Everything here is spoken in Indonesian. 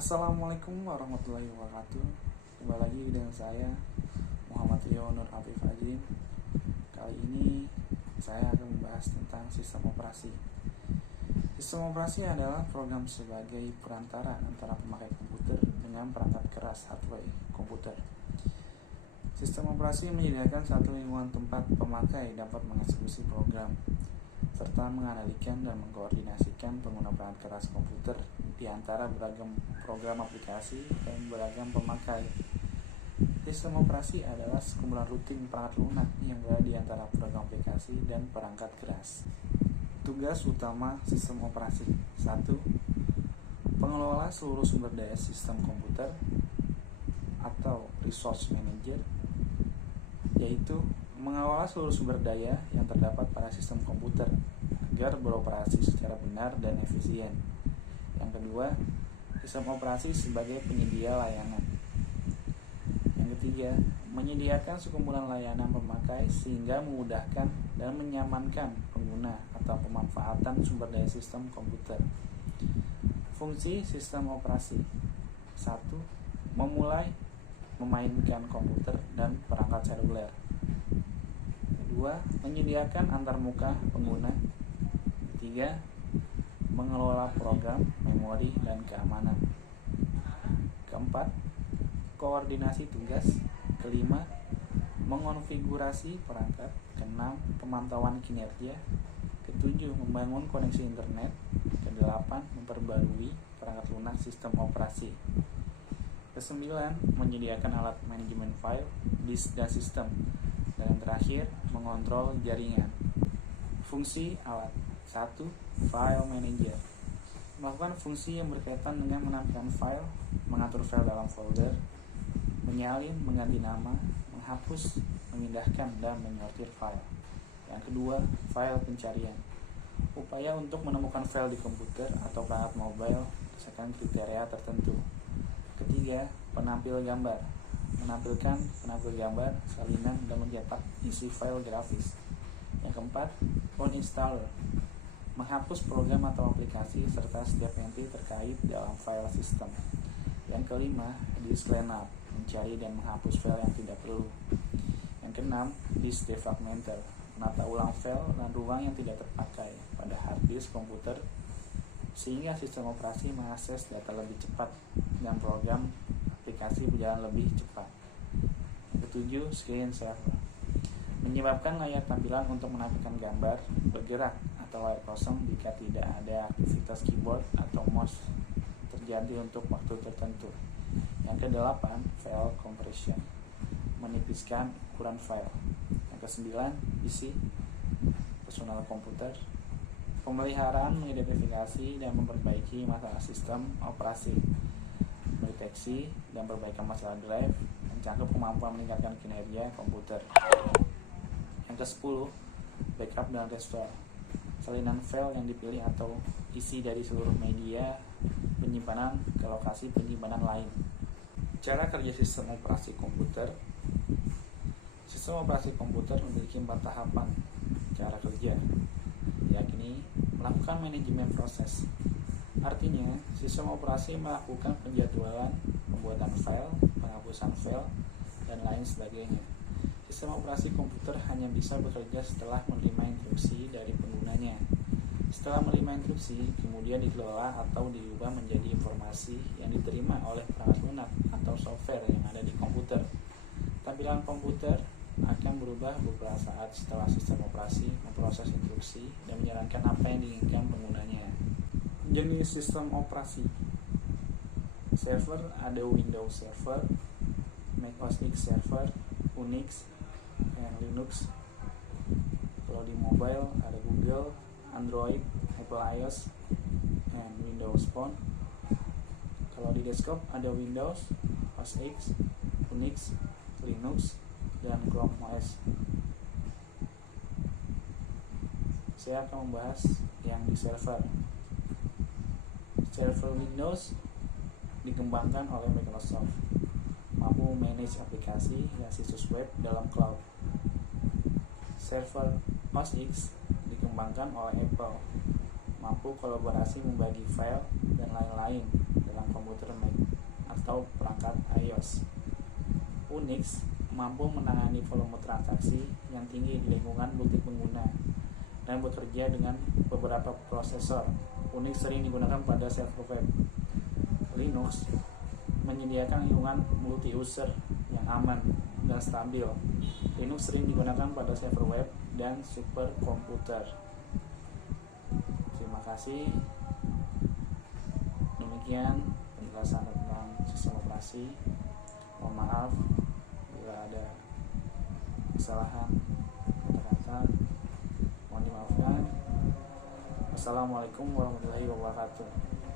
Assalamualaikum warahmatullahi wabarakatuh. Kembali lagi dengan saya Muhammad Rio Nur Afif Azim. Kali ini saya akan membahas tentang sistem operasi. Sistem operasi adalah program sebagai perantara antara pemakai komputer dengan perangkat keras hardware komputer. Sistem operasi menyediakan satu lingkungan tempat pemakai dapat mengeksekusi program serta mengendalikan dan mengkoordinasikan pengguna perangkat keras komputer di antara beragam program aplikasi dan beragam pemakai. Sistem operasi adalah sekumpulan rutin perangkat lunak yang berada di antara program aplikasi dan perangkat keras. Tugas utama sistem operasi: 1. Pengelola seluruh sumber daya sistem komputer atau resource manager, yaitu mengelola seluruh sumber daya yang terdapat pada sistem komputer agar beroperasi secara benar dan efisien. Yang kedua, sistem operasi sebagai penyedia layanan. Yang ketiga, menyediakan sekumpulan layanan pemakai sehingga memudahkan dan menyamankan pengguna atau pemanfaatan sumber daya sistem komputer. Fungsi sistem operasi: 1. Memulai memainkan komputer dan perangkat seluler. 2. Menyediakan antarmuka pengguna. 3. Mengelola program, memori, dan keamanan. 4. Koordinasi tugas. 5. Mengonfigurasi perangkat. 6. Pemantauan kinerja. 7. Membangun koneksi internet. 8. Memperbarui perangkat lunak sistem operasi. 9. Menyediakan alat manajemen file, disk, dan sistem. Dan yang terakhir, mengontrol jaringan. Fungsi alat: 1. File manager, melakukan fungsi yang berkaitan dengan menampilkan file, mengatur file dalam folder, menyalin, mengganti nama, menghapus, memindahkan, dan menyortir file. Yang kedua, file pencarian, upaya untuk menemukan file di komputer atau perangkat mobile berdasarkan kriteria tertentu. Ketiga, penampil gambar, menampilkan penampil gambar, salinan, dan mencetak isi file grafis. Yang keempat, uninstaller, menghapus program atau aplikasi serta setiap entry terkait dalam file sistem. Yang kelima, disk cleanup, mencari dan menghapus file yang tidak perlu. Yang keenam, disk defragmenter, menata ulang file dan ruang yang tidak terpakai pada hard disk komputer sehingga sistem operasi mengakses data lebih cepat dan program aplikasi berjalan lebih cepat. Yang ketujuh, screen saver, menyebabkan layar tampilan untuk menampilkan gambar bergerak atau layar kosong jika tidak ada aktivitas keyboard atau mouse terjadi untuk waktu tertentu. Yang kedelapan, file compression, menipiskan ukuran file. Yang kesembilan, isi personal komputer, pemeliharaan, mengidentifikasi dan memperbaiki masalah sistem operasi, mendeteksi dan perbaikan masalah drive, mencakup kemampuan meningkatkan kinerja komputer. Yang ke-10, backup dan restore, salinan file yang dipilih atau isi dari seluruh media penyimpanan ke lokasi penyimpanan lain. Cara kerja sistem operasi komputer. Sistem operasi komputer memiliki 4 tahapan cara kerja, yakni melakukan manajemen proses. Artinya, sistem operasi melakukan penjadwalan, pembuatan file, penghapusan file, dan lain sebagainya. Sistem operasi komputer hanya bisa bekerja setelah menerima instruksi dari penggunanya. Setelah menerima instruksi, kemudian dikelola atau diubah menjadi informasi yang diterima oleh perangkat lunak atau software yang ada di komputer. Tampilan komputer akan berubah beberapa saat setelah sistem operasi memproses instruksi dan menjalankan apa yang diinginkan penggunanya. Jenis sistem operasi: server ada Windows Server, Mac OS X Server, Unix, dan Linux. Kalau di mobile ada Google, Android, Apple iOS, dan Windows Phone. Kalau di desktop ada Windows, OS X, Unix, Linux, dan Chrome OS. Saya akan membahas yang di server. Server Windows dikembangkan oleh Microsoft, mampu manage aplikasi dan situs web dalam cloud. Server OS X dikembangkan oleh Apple, mampu kolaborasi membagi file dan lain-lain dalam komputer Mac. luas. Unix mampu menangani volume transaksi yang tinggi di lingkungan multi pengguna dan bekerja dengan beberapa prosesor. Unix sering digunakan pada server web. Linux menyediakan lingkungan multi-user yang aman dan stabil. Linux sering digunakan pada server web dan superkomputer. Terima kasih. Demikian penjelasan tentang sistem operasi. Mohon maaf bila ada kesalahan kata-kata, mohon dimaafkan. Wassalamualaikum warahmatullahi wabarakatuh.